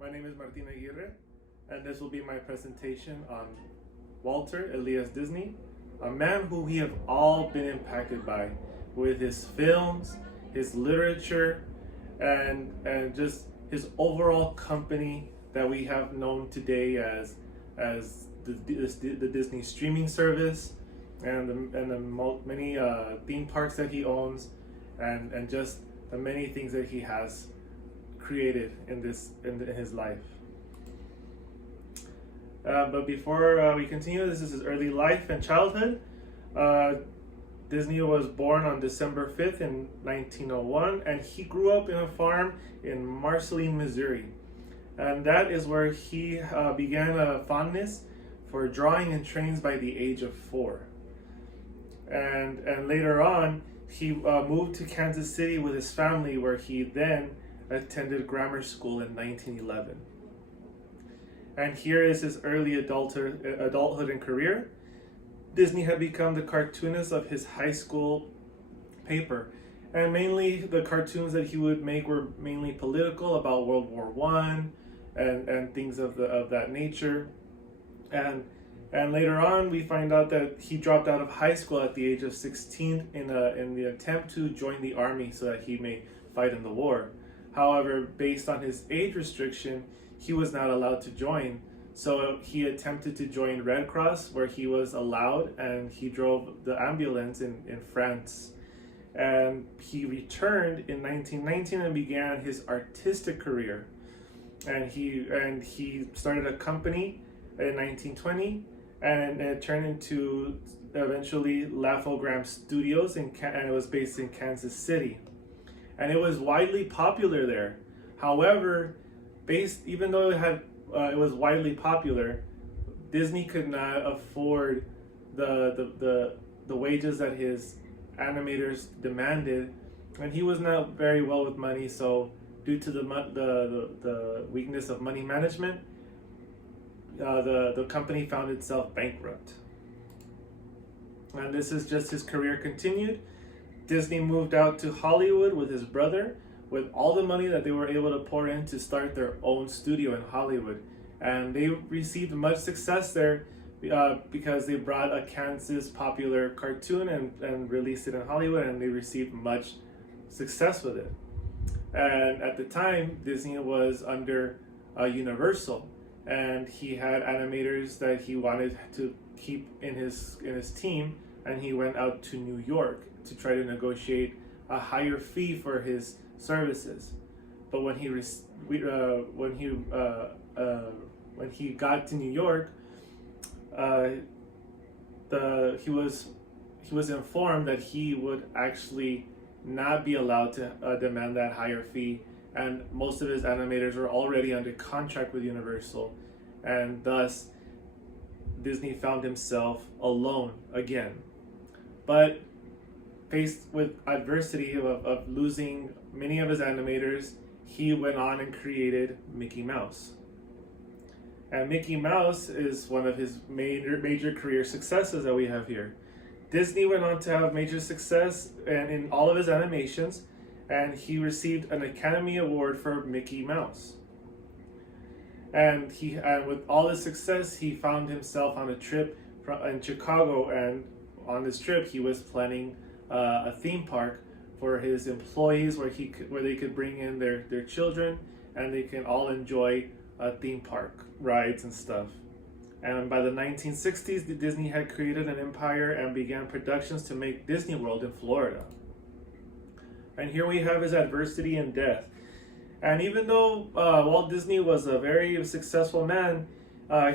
My name is Martin Aguirre, and this will be my presentation on Walter Elias Disney, a man who we have all been impacted by with his films, his literature, and just his overall company that we have known today as the Disney streaming service and the many theme parks that he owns and just the many things that he has created in his life. But before we continue, this is his early life and childhood. Disney was born on December 5th in 1901, and he grew up in a farm in Marceline, Missouri. And that is where he began a fondness for drawing in trains by the age of 4. And later on, he moved to Kansas City with his family, where he then attended grammar school in 1911. And here is his early adulthood and career. Disney had become the cartoonist of his high school paper, and mainly the cartoons that he would make were mainly political, about World War I and things of that nature. And later on, we find out that he dropped out of high school at the age of 16 in the attempt to join the army so that he may fight in the war. However, based on his age restriction, he was not allowed to join. So he attempted to join Red Cross, where he was allowed, and he drove the ambulance in France. And he returned in 1919 and began his artistic career. And he started a company in 1920, and it turned into eventually Laugh-O-Gram Studios, and it was based in Kansas City. And it was widely popular there. However, even though it was widely popular, Disney could not afford the wages that his animators demanded, and he was not very well with money. So, due to the weakness of money management, the company found itself bankrupt. And this is just his career continued. Disney moved out to Hollywood with his brother, with all the money that they were able to pour in to start their own studio in Hollywood. And they received much success there because they brought a Kansas popular cartoon and released it in Hollywood, and they received much success with it. And at the time, Disney was under Universal, and he had animators that he wanted to keep in his team, and he went out to New York to try to negotiate a higher fee for his services. But when he got to New York, he was informed that he would actually not be allowed to demand that higher fee, and most of his animators were already under contract with Universal, and thus Disney found himself alone again. But faced with adversity of losing many of his animators, he went on and created Mickey Mouse. And Mickey Mouse is one of his major career successes that we have here. Disney went on to have major success in all of his animations, and he received an Academy Award for Mickey Mouse. And with all his success, he found himself on a trip in Chicago, and on this trip, he was planning a theme park for his employees where they could bring in their children, and they can all enjoy theme park rides and stuff. And by the 1960s, Disney had created an empire and began productions to make Disney World in Florida. And here we have his adversity and death. And even though Walt Disney was a very successful man,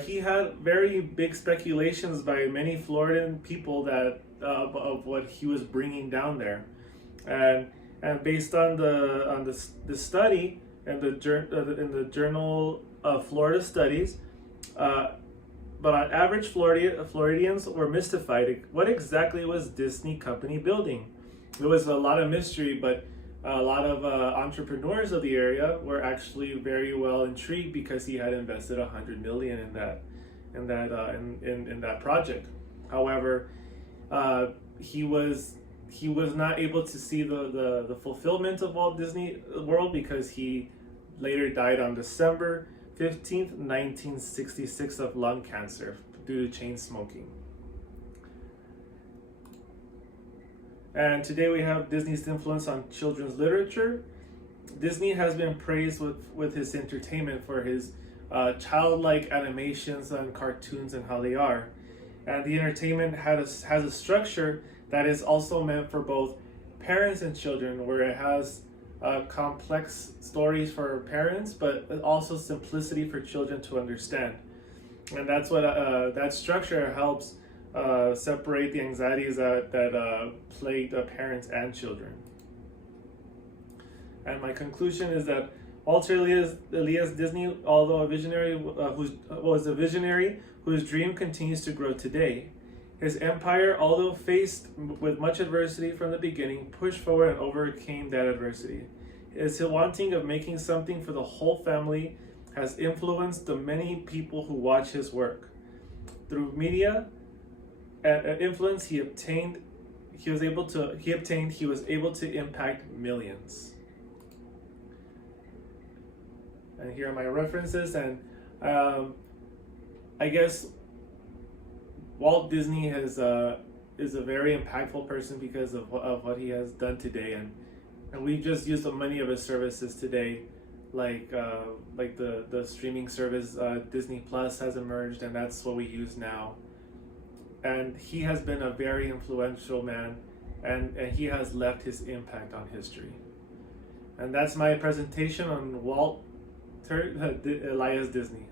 he had very big speculations by many Floridian people that of what he was bringing down there, and based on the study and in the Journal of Florida Studies, but on average, Floridians were mystified. What exactly was Disney Company building? There was a lot of mystery, but a lot of entrepreneurs of the area were actually very well intrigued because he had invested $100 million in that project. However, he was not able to see the fulfillment of Walt Disney World because he later died on December 15th, 1966 of lung cancer due to chain smoking. And today we have Disney's influence on children's literature. Disney has been praised with his entertainment for his childlike animations and cartoons and how they are. And the entertainment has a structure that is also meant for both parents and children, where it has complex stories for parents, but also simplicity for children to understand. And that's what that structure helps separate the anxieties that plague parents and children. And my conclusion is that Walter Elias Disney, although a visionary, was a visionary whose dream continues to grow today. His empire, although faced with much adversity from the beginning, pushed forward and overcame that adversity. His wanting of making something for the whole family has influenced the many people who watch his work. Through media influence he was able to impact millions. And here are my references, and I guess Walt Disney is a very impactful person because of what he has done today, and we've just used many of his services today, like the streaming service Disney Plus has emerged, and that's what we use now. And he has been a very influential man, and he has left his impact on history. And that's my presentation on Walter Elias Disney.